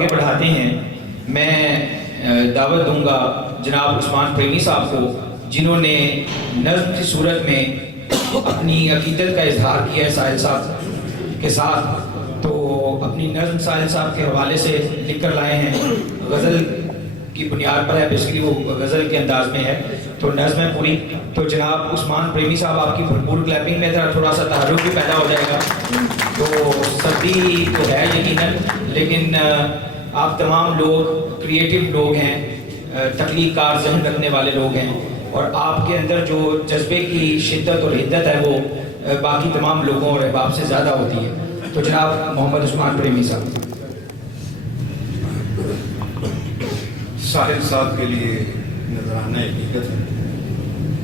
آگے بڑھاتے ہیں میں دعوت دوں گا جناب عثمان پریمی صاحب کو، جنہوں نے نظم کی صورت میں اپنی عقیدت کا اظہار کیا ہے ساحل صاحب کے ساتھ. تو اپنی نظم ساحل صاحب کے حوالے سے لکھ کر لائے ہیں، غزل کی بنیاد پر ہے، بیسکلی وہ غزل کے انداز میں ہے، تو نظم ہے پوری. تو جناب عثمان پریمی صاحب آپ کی بھرپور کلیپنگ میں تھوڑا سا تحرک بھی پیدا ہو جائے گا. تو سردی تو ہے یقیناً، لیکن آپ تمام لوگ کریٹیو لوگ ہیں، تخلیق کار ذہن رکھنے والے لوگ ہیں، اور آپ کے اندر جو جذبے کی شدت اور حدت ہے وہ باقی تمام لوگوں اور احباب سے زیادہ ہوتی ہے. تو جناب محمد عثمان پریمی صاحب. ساحل صاحب کے لیے نذرانہ حقیقت ہے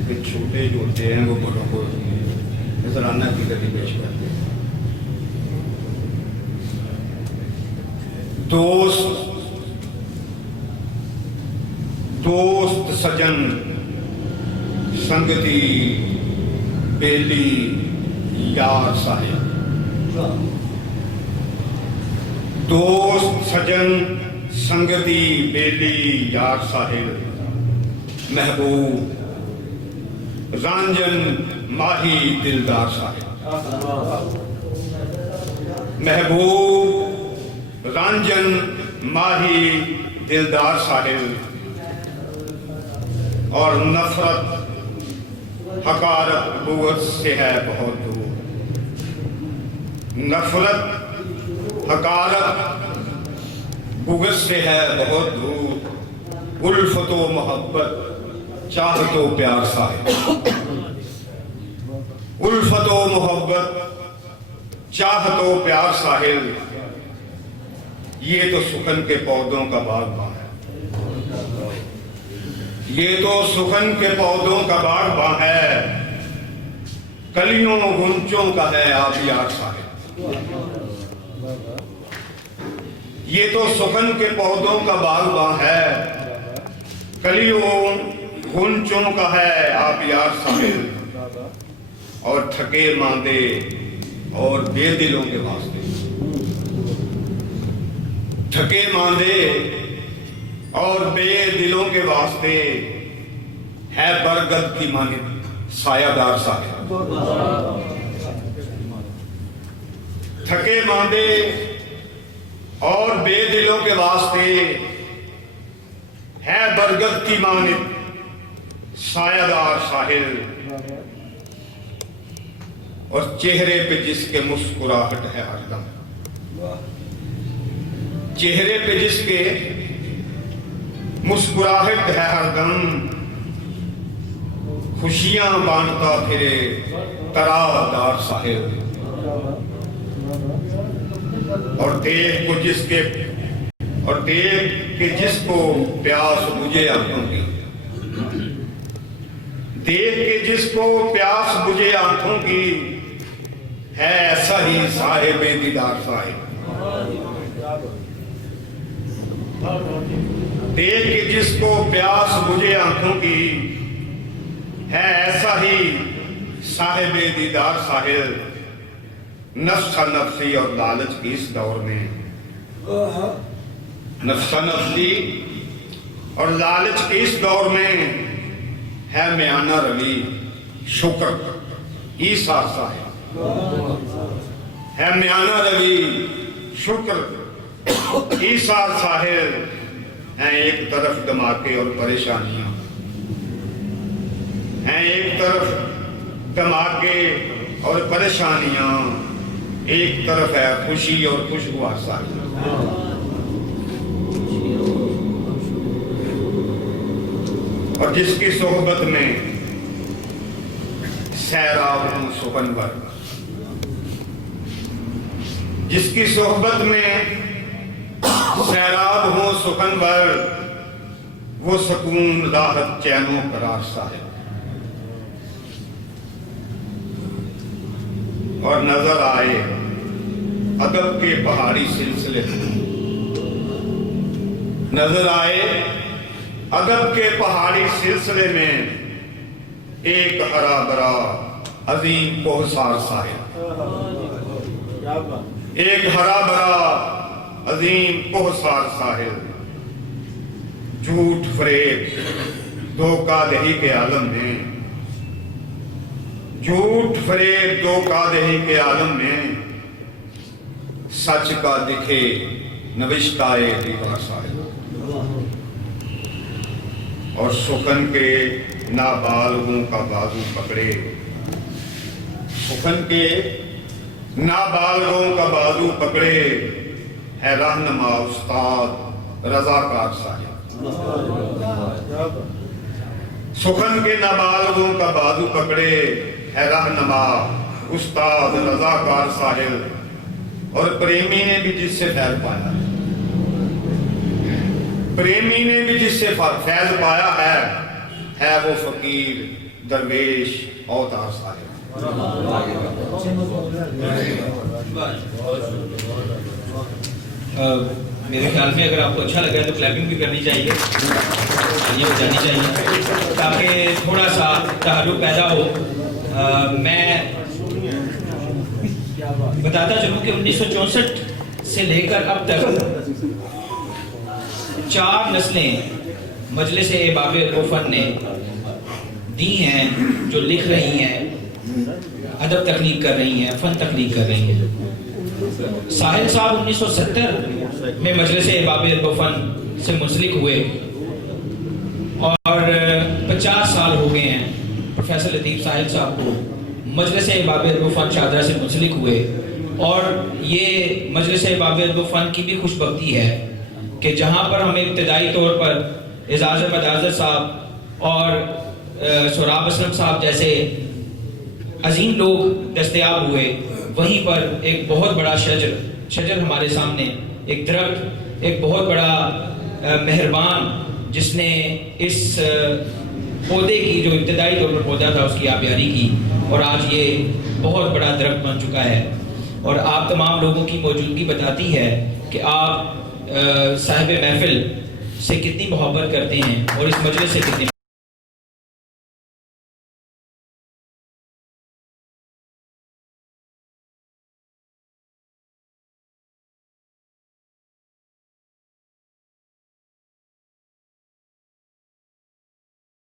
کہ چھوٹے جو ہوتے ہیں وہ بڑوں کو نذرانہ حقیقت ہی پیش کرتے ہیں. دوست سجن سنگتی بیلی یار صاحب. دوست سجن سنگتی بیلی یار صاحب، محبوب رانجن ماہی دلدار صاحب. محبوب رانجن ماہی دلدار صاحب، اور نفرت حقارت بغض سے ہے بہت دور. نفرت حقارت بغض سے ہے بہت دور، الفت و محبت چاہت و پیار صاحب. الفت و محبت چاہت و پیار صاحب، یہ تو سخن کے پودوں کا باغباں ہے. یہ تو سخن کے پودوں کا باغباں ہے، کلیوں غنچوں کا ہے آبیار صاحب. یہ تو سخن کے پودوں کا باغباں ہے، کلیوں غنچوں کا ہے آبیار صاحب. اور تھکے ماندے اور بے دلوں کے واسطے، تھکے ماندے اور بے دلوں کے واسطے ہے برگد کی مانند سایہ دار صاحب. تھکے ماندے اور بے دلوں کے واسطے ہے برگد کی مانند سایہ دار صاحب. اور چہرے پہ جس کے مسکراہٹ ہے ہر دم، چہرے پہ جس کے مسکراہٹ ہے ہر دم، خوشیاں بانٹتا پھرے ترادار صاحب. اور دیکھ کے جس کو پیاس بجھے آنکھوں کی، دیکھ کے جس کو پیاس بجھے آنکھوں کی، ہے ایسا ہی صاحب دیدار صاحب. دیکھ کے جس کو پیاس بجھے آنکھوں کی، ہے ایسا ہی صاحب دیدار صاحب. نفس نفسی اور لالچ کی اس دور میں، نفس نفسی اور لالچ کی اس دور میں ہے میانہ روی شکر عیسیٰ صاحب. ہے میانہ روی شکر عیسیٰ صاحب. ہیں ایک طرف دھماکے اور پریشانیاں، ہیں ایک طرف دھماکے اور پریشانیاں، ایک طرف ہے خوشی اور خوشگوار صاحب. اور جس کی صحبت میں سیراب ہوں سخنور، جس کی صحبت میں سیراب ہوں سخنور، وہ سکون راحت چین و قرار صاحب. اور نظر آئے ادب کے پہاڑی سلسلے، نظر آئے ادب کے پہاڑی سلسلے میں ایک ہرا بھرا عظیم کوہسار صاحب. ایک ہرا بھرا عظیم کوہسار ساحل، جھوٹ فریب دھوکہ دہی کے عالم میں، جھوٹ فریب دھوکہ دہی کے عالم میں، سچ کا دکھے نوشتہ دیوار ساحل، اور سخن کے نابالغوں کا بازو پکڑے، سخن کے نابالغوں کا بازو پکڑے، ہے رہنما استاد رضاکار صاحب، سخن کے نابالغوں کا بازو پکڑے، ہے رہنما استاد رضاکار صاحب، اور پریمی نے بھی جس سے فیض پایا، پریمی نے بھی جس سے فیض پایا ہے وہ فقیر درویش اوتار صاحب۔ میرے خیال میں اگر آپ کو اچھا لگا ہے تو کلیپنگ بھی کرنی چاہیے، یہ ہو جانی چاہیے تاکہ تھوڑا سا تحرک پیدا ہو۔ میں بتاتا چلوں کہ 1964 سے لے کر اب تک 4 نسلیں مجلس احباب فن نے دی ہیں، جو لکھ رہی ہیں، ادب تخلیق کر رہی ہیں، فن تخلیق کر رہی ہیں۔ ساحل صاحب 1970 میں مجلس احباب فن سے منسلک ہوئے اور 50 سال ہو گئے ہیں پروفیسر لطیف ساحل صاحب کو مجلس احباب فن شاہدرہ سے منسلک ہوئے، اور یہ مجلس احباب فن کی بھی خوش بختی ہے کہ جہاں پر ہمیں ابتدائی طور پر اعزاز بداظر صاحب اور سہراب اسلم صاحب جیسے عظیم لوگ دستیاب ہوئے، وہیں پر ایک بہت بڑا شجر ہمارے سامنے، ایک درخت، ایک بہت بڑا مہربان جس نے اس پودے کی جو ابتدائی طور پر پودا تھا اس کی آبیاری کی، اور آج یہ بہت بڑا درخت بن چکا ہے۔ اور آپ تمام لوگوں کی موجودگی بتاتی ہے کہ آپ صاحب محفل سے کتنی محبت کرتے ہیں اور اس مجلس سے کتنی